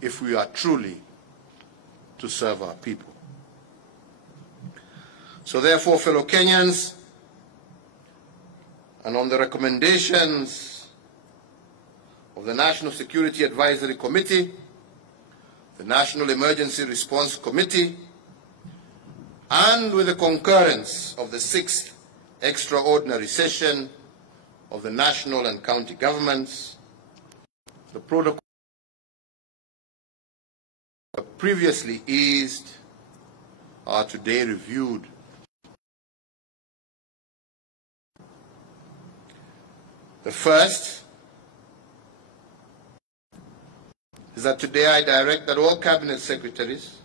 if we are truly to serve our people. So therefore, fellow Kenyans, and on the recommendations of the National Security Advisory Committee, the National Emergency Response Committee, and with the concurrence of the 6th Extraordinary Session of the national and county governments, the protocol previously eased are today reviewed. The first is that today I direct that all cabinet secretaries,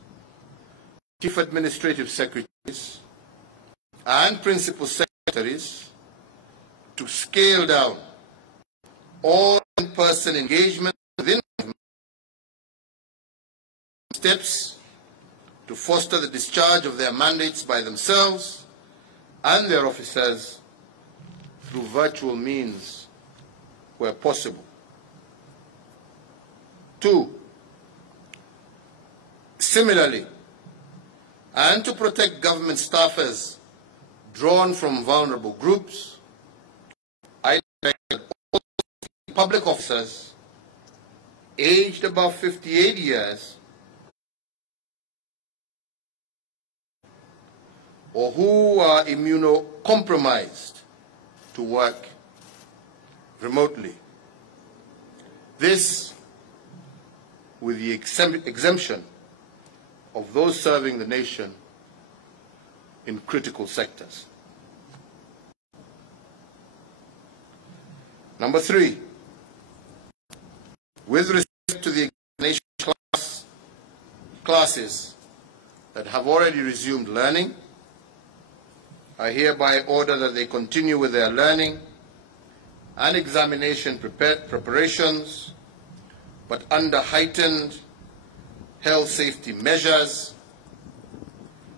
chief administrative secretaries, and principal secretaries to scale down all in-person engagement within steps to foster the discharge of their mandates by themselves and their officers through virtual means where possible. 2, similarly, and to protect government staffers drawn from vulnerable groups, I direct that all public officers aged above 58 years or who are immunocompromised to work remotely. This with the exemption of those serving the nation in critical sectors. Number 3, with respect to the examination classes that have already resumed learning, I hereby order that they continue with their learning and examination preparations, but under heightened health safety measures,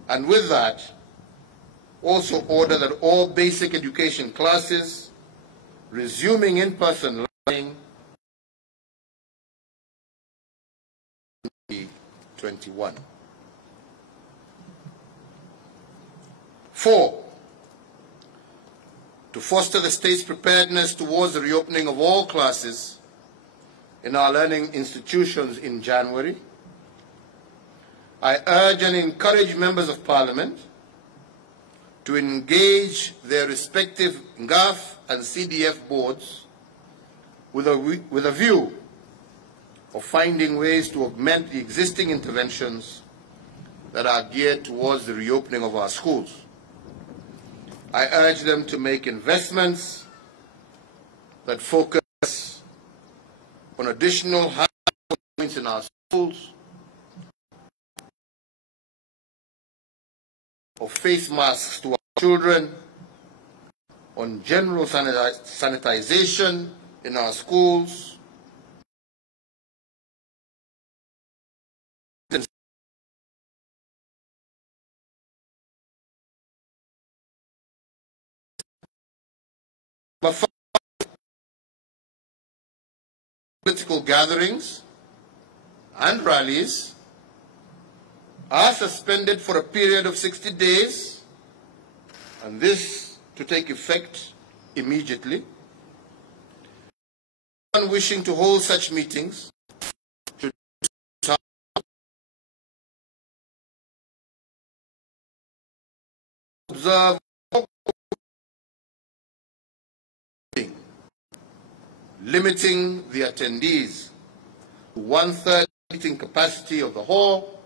and with that, also order that all basic education classes resuming in-person learning in 2021. 4, to foster the state's preparedness towards the reopening of all classes in our learning institutions in January, I urge and encourage members of Parliament to engage their respective NGAF and CDF boards with a view of finding ways to augment the existing interventions that are geared towards the reopening of our schools. I urge them to make investments that focus on additional high points in our schools, of face masks to our children, on general sanitization in our schools, political gatherings and rallies are suspended for a period of 60 days, and this to take effect immediately. Anyone wishing to hold such meetings should observe limiting the attendees to 1/3 seating capacity of the hall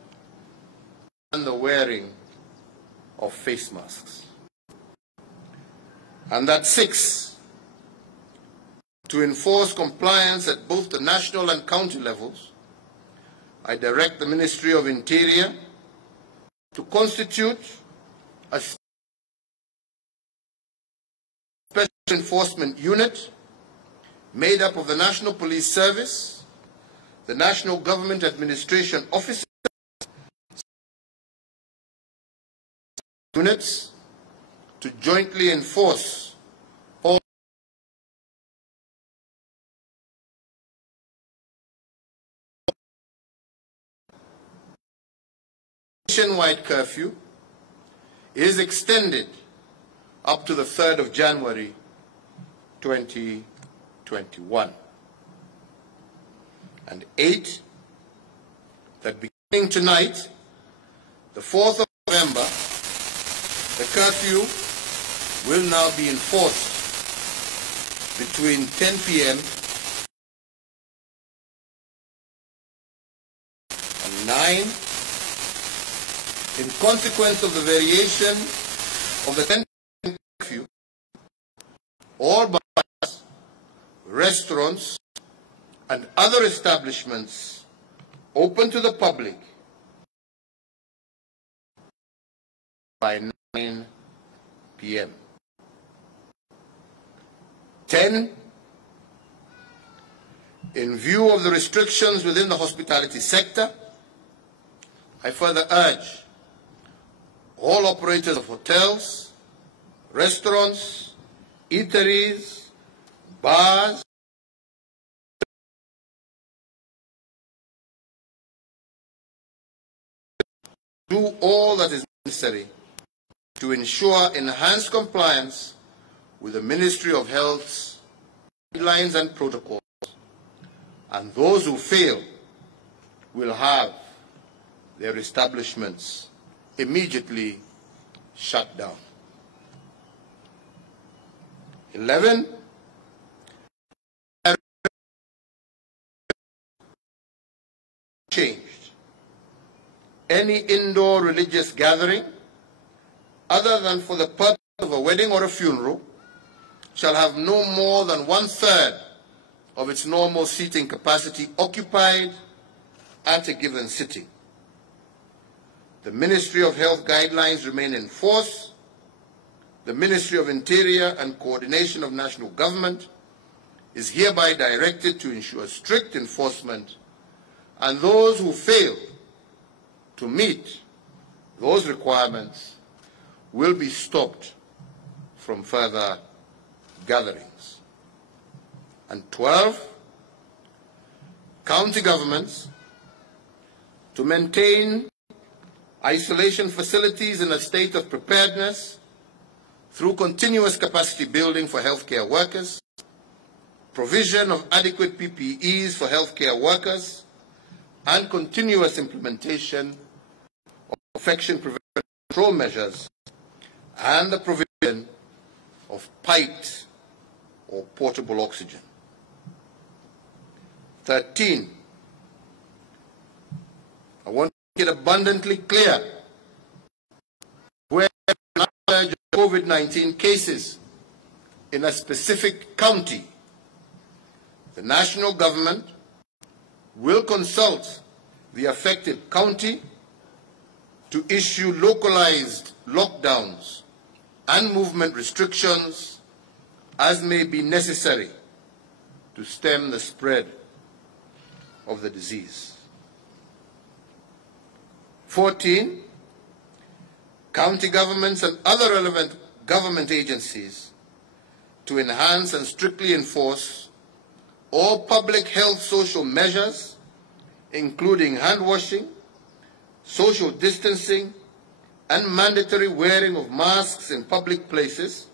and the wearing of face masks. And that 6, to enforce compliance at both the national and county levels, I direct the Ministry of Interior to constitute a special enforcement unit made up of the National Police Service, the National Government Administration Officers, units to jointly enforce all nationwide curfew is extended up to the 3rd of January 2021. And 8, that beginning tonight, the 4th of November, the curfew will now be enforced between 10 p.m. and 9. In consequence of the variation of the 10 p.m. curfew, all bars, restaurants, and other establishments open to the public by 9 p.m. 10. In view of the restrictions within the hospitality sector, I further urge all operators of hotels, restaurants, eateries, bars, do all that is necessary to ensure enhanced compliance with the Ministry of Health's guidelines and protocols, and those who fail will have their establishments immediately shut down. 11. Changed. Any indoor religious gathering, other than for the purpose of a wedding or a funeral, shall have no more than 1/3 of its normal seating capacity occupied at a given sitting. The Ministry of Health guidelines remain in force. The Ministry of Interior and Coordination of National Government is hereby directed to ensure strict enforcement, and those who fail to meet those requirements will be stopped from further gatherings. And 12, county governments to maintain isolation facilities in a state of preparedness through continuous capacity building for healthcare workers, provision of adequate PPEs for healthcare workers, and continuous implementation of infection prevention control measures, and the provision of piped or portable oxygen. 13, I want to make it abundantly clear, where of COVID-19 cases in a specific county, the national government will consult the affected county to issue localized lockdowns and movement restrictions as may be necessary to stem the spread of the disease. 14, county governments and other relevant government agencies to enhance and strictly enforce all public health social measures, including hand washing, social distancing, and mandatory wearing of masks in public places,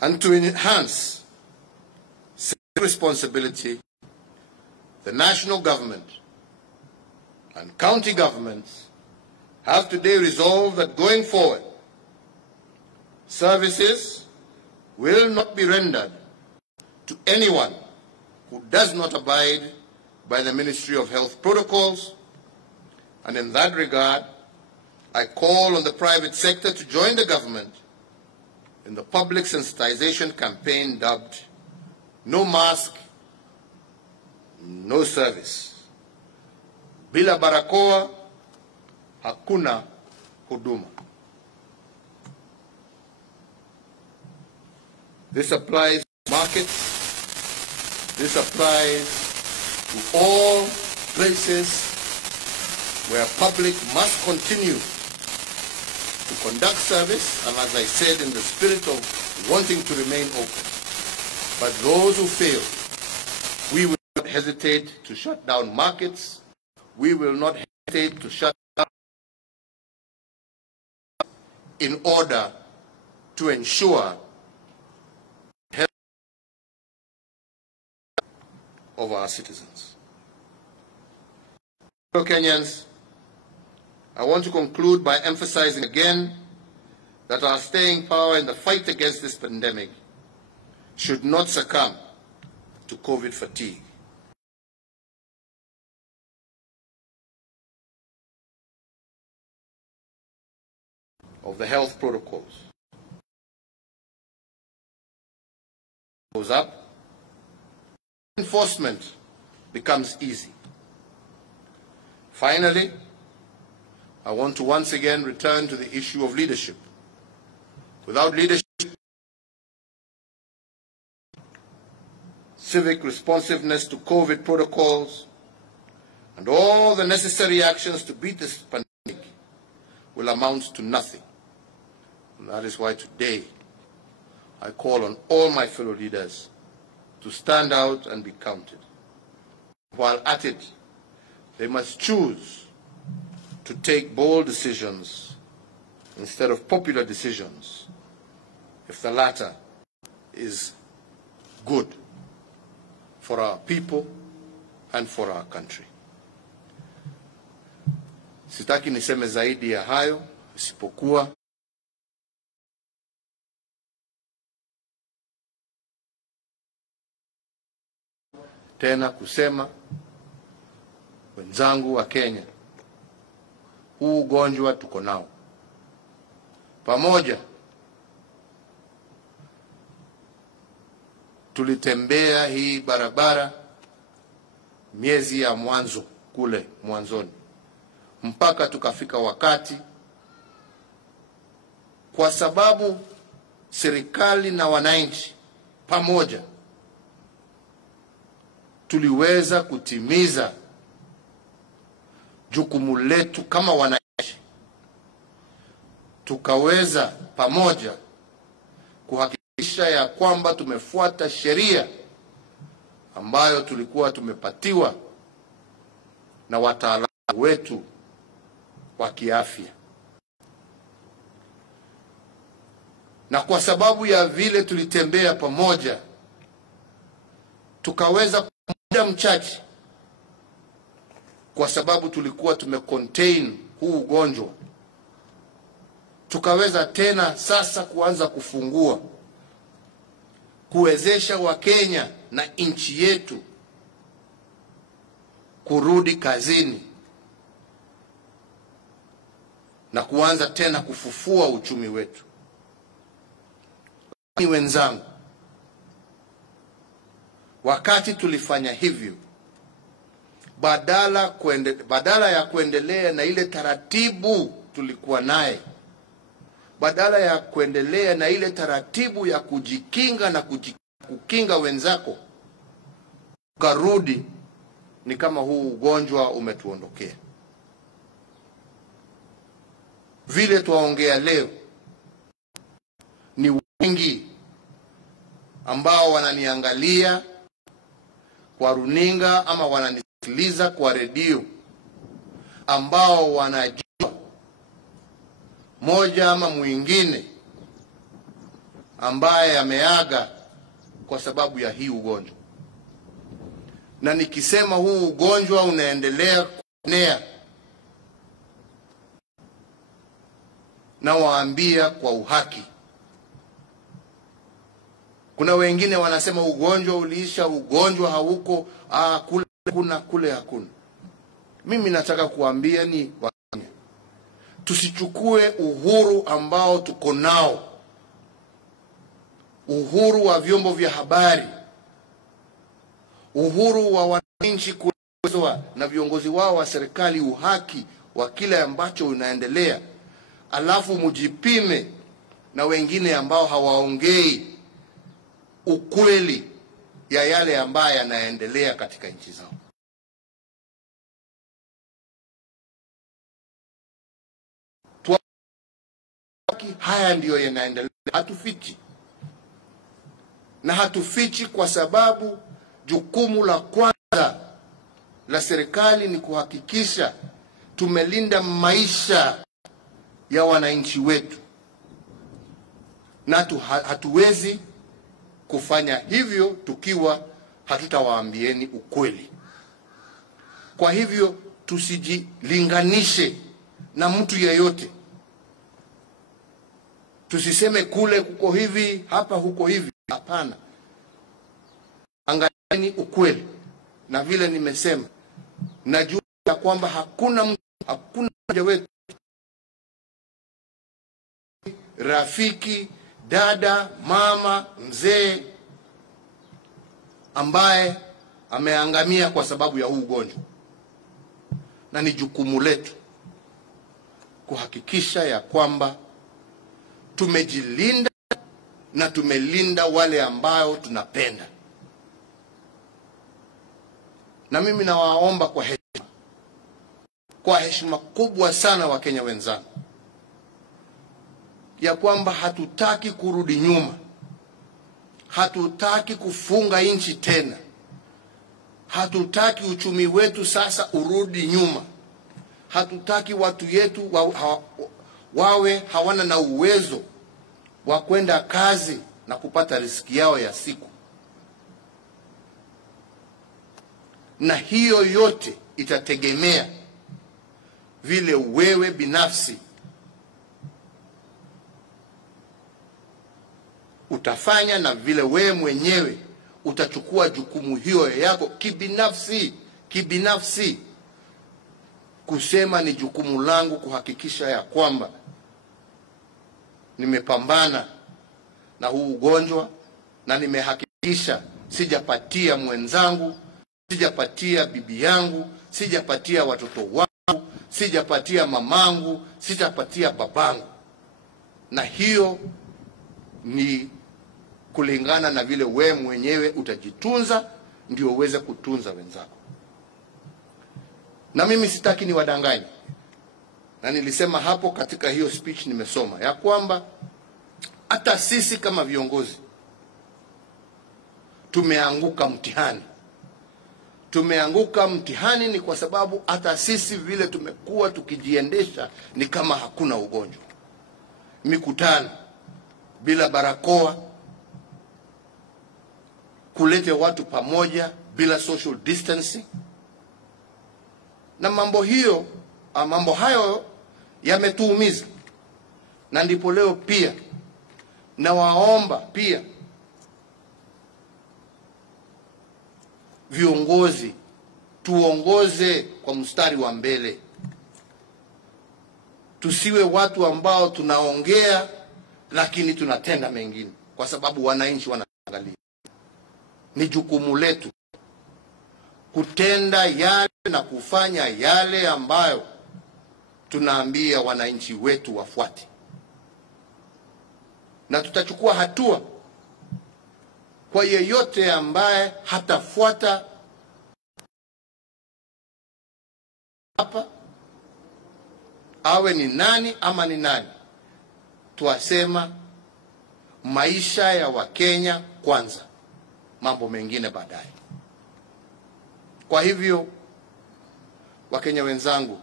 and to enhance civic responsibility. The national government and county governments have today resolved that going forward, services will not be rendered to anyone who does not abide by the Ministry of Health protocols, and in that regard, I call on the private sector to join the government in the public sensitization campaign dubbed No Mask, No Service. Bila barakoa, hakuna huduma. This applies to markets. This applies to all places where public must continue to conduct service, and as I said, in the spirit of wanting to remain open. But those who fail We will not hesitate to shut down markets. We will not hesitate to shut down in order to ensure health of our citizens. Fellow Kenyans, I want to conclude by emphasizing again that our staying power in the fight against this pandemic should not succumb to COVID fatigue. Of the health protocols goes up, enforcement becomes easy. Finally, I want to once again return to the issue of leadership. Without leadership, civic responsiveness to COVID protocols, and all the necessary actions to beat this pandemic will amount to nothing. And that is why today I call on all my fellow leaders to stand out and be counted. While at it, they must choose to take bold decisions instead of popular decisions if the latter is good for our people and for our country. Sitaki niseme zaidi ya hayo isipokuwa tena kusema, wenzangu wa Kenya, huu ugonjwa tuko nao. Pamoja tulitembea hii barabara miezi ya mwanzo kule mwanzoni, mpaka tukafika wakati, kwa sababu serikali na wananchi pamoja tuliweza kutimiza jukumu letu kama wananchi, tukaweza pamoja kuhakikisha ya kwamba tumefuata sheria ambayo tulikuwa tumepatiwa na wataalamu wetu wa kiafya. Na kwa sababu ya vile tulitembea pamoja, tukaweza muda mchache, kwa sababu tulikuwa tumecontain huu ugonjwa, tukaweza tena sasa kuanza kufungua, kuwezesha Wakenya na nchi yetu kurudi kazini na kuanza tena kufufua uchumi wetu. Ni wenzangu, wakati tulifanya hivyo, badala ya kuendelea na ile taratibu tulikuwa naye, badala ya kuendelea na ile taratibu ya kujikinga na kukinga wenzako, karudi ni kama huu ugonjwa umetuondokea. Vile tuwaongea leo, ni wengi ambao wananiangalia kwa runinga ama wananisikiliza kwa redio, ambao wanajua moja ama mwingine ambaye ameaga kwa sababu ya hii ugonjwa. Na nikisema huu ugonjwa unaendelea kuenea, na waambia kwa uhaki, kuna wengine wanasema ugonjwa uliisha, ugonjwa hauko, kule hakuna. Mimi nataka kuambia ni Wakenya, tusichukue uhuru ambao tuko nao, uhuru wa vyombo vya habari, uhuru wa wananchi kuelezwa na viongozi wao wa serikali uhaki wa kile ambacho unaendelea, alafu mujipime na wengine ambao hawaongei ukweli ya yale ambayo yanaendelea katika nchi zao. Haya ndiyo yanaendelea, hatufichi. Na hatufichi kwa sababu jukumu la kwanza la serikali ni kuhakikisha tumelinda maisha ya wananchi wetu, na hatuwezi kufanya hivyo tukiwa hatutawaambieni ukweli. Kwa hivyo tusijilinganishe na mtu yeyote. Tusiseme kule kuko hivi, hapa huko hivi. Hapana. Angalieni ukweli. Na vile nimesema, najua kwamba hakuna mmoja wetu, rafiki, dada, mama, mzee ambaye ameangamia kwa sababu ya huu ugonjwa. Na ni jukumu letu kuhakikisha ya kwamba tumejilinda na tumelinda wale ambao tunapenda. Na mimi nawaomba kwa heshima kubwa sana Wakenya wenzangu, ya kwamba hatutaki kurudi nyuma. Hatutaki kufunga nchi tena. Hatutaki uchumi wetu sasa urudi nyuma. Hatutaki watu yetu wawe hawana na uwezo wa kwenda kazi na kupata riziki yao ya siku. Na hiyo yote itategemea vile wewe binafsi utafanya, na vile wewe mwenyewe utachukua jukumu hiyo yako kibinafsi, kusema ni jukumu langu kuhakikisha ya kwamba nimepambana na huu ugonjwa, na nimehakikisha sijapatia mwenzangu, sijapatia bibi yangu, sijapatia watoto wangu, sijapatia mamangu, sijapatia babangu. Na hiyo ni kulingana na vile wewe mwenyewe utajitunza, ndio uweze kutunza wenzako. Na mimi sitaki niwadanganye. Na nilisema hapo katika hiyo speech nimesoma ya kwamba hata sisi kama viongozi tumeanguka mtihani. Tumeanguka mtihani ni kwa sababu hata sisi vile tumekuwa tukijiendesha ni kama hakuna ugonjwa. Mikutano bila barakoa, kulete watu pamoja bila social distancing. Na mambo hayo yametuumiza. Na ndipo leo pia na waomba pia viongozi tuongoze kwa mstari wa mbele. Tusiwe watu ambao tunaongea lakini tunatenda mengine, kwa sababu wananchi wanaangalia. Ni jukumu letu kutenda yale na kufanya yale ambayo tunaambia wananchi wetu wafuate. Na tutachukua hatua kwa yeyote ambaye hatafuata hapa, awe ni nani ama ni nani. Tuasema maisha ya Wakenya kwanza, mambo mengine baadaye. Kwa hivyo Wakenya wenzangu,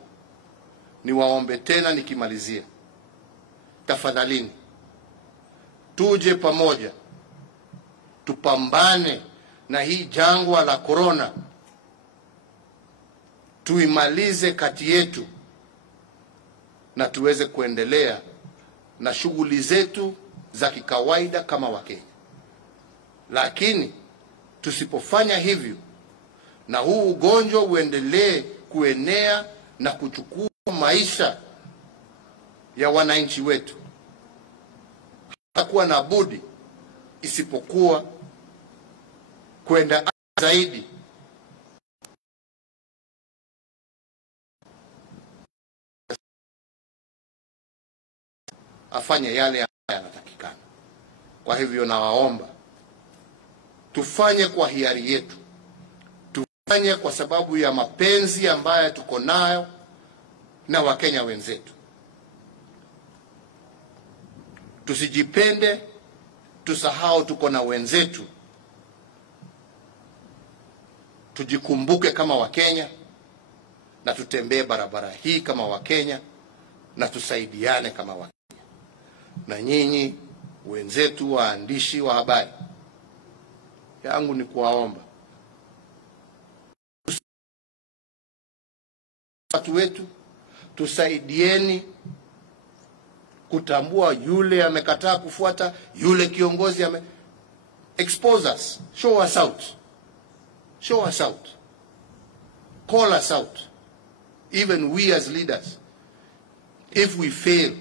niwaombe tena nikimalizia, tafadhalini tuje pamoja tupambane na hii jangwa la corona, tuimalize kati yetu na tuweze kuendelea na shughuli zetu za kikawaida kama Wakenya. Lakini tusipofanya hivyo na huu ugonjwa uendelee kuenea na kuchukua maisha ya wananchi wetu, hatakuwa na budi isipokuwa kwenda zaidi afanye yale yanatakikana. Kwa hivyo nawaomba tufanye kwa hiari yetu, tufanye kwa sababu ya mapenzi ambayo tuko nayo na Wakenya wenzetu. Tusijipende, tusahau tuko na wenzetu tujikumbuke kama Wakenya na tutembee barabara hii kama Wakenya na tusaidiane kama Wakenya. Na nyinyi wenzetu waandishi wa habari, yangu ni kuwaomba watu wetu, tusaidieni kutambua yule amekataa kufuata, yule kiongozi expose us, show us out. Show us out. Call us out. Even we as leaders, if we fail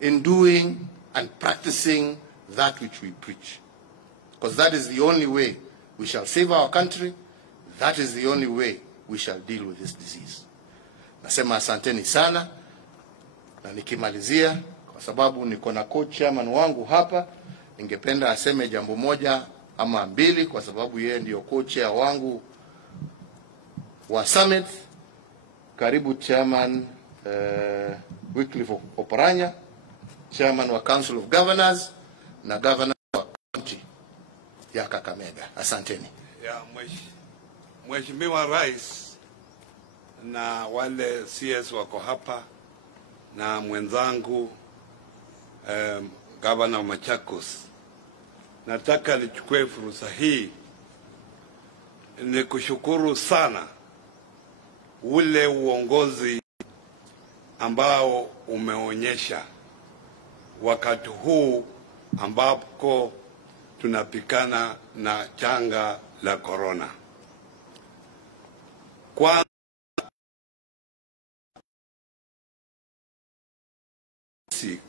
in doing and practicing that which we preach. Because that is the only way we shall save our country. That is the only way we shall deal with this disease. Nasema asanteni sana, na nikimalizia, kwa sababu niko na co-chairman wangu hapa, ningependa aseme jambo moja ama mbili, kwa sababu yeye ndio co-chair wangu wa summit. Karibu chairman Wycliffe Oparanya, chairman wa Council of Governors na governor wa county ya Kakamega. Asanteni. Ya Mheshimiwa Rais na wale CS wako hapa na mwenzangu Governor Machakos, nataka nichukue fursa hii ni kushukuru sana ule uongozi ambao umeonyesha wakati huu ambapo tunapikana na janga la corona. Kwa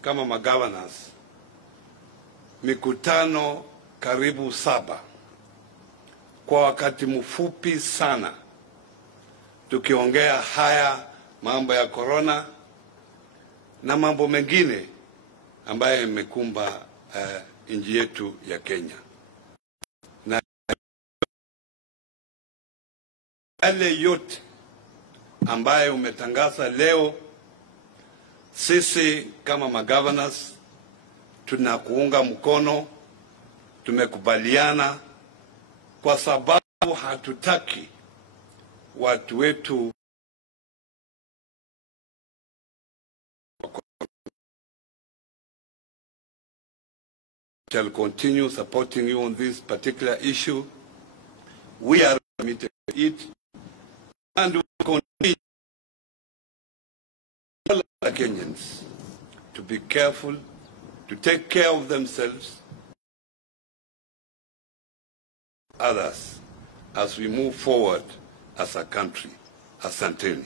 kama magovernors, mikutano karibu 7 kwa wakati mfupi sana, tukiongea haya mambo ya corona na mambo mengine ambayo imekumba nchi yetu ya Kenya. Na yale yote ambayo umetangaza leo, sisi kama magovernors tunakuunga mkono, tumekubaliana, kwa sababu hatutaki watu wetu shall continue supporting you on this particular issue. We are committed to it, and we continue all the Kenyans to be careful, to take care of themselves, others, as we move forward as a country. Asanteni.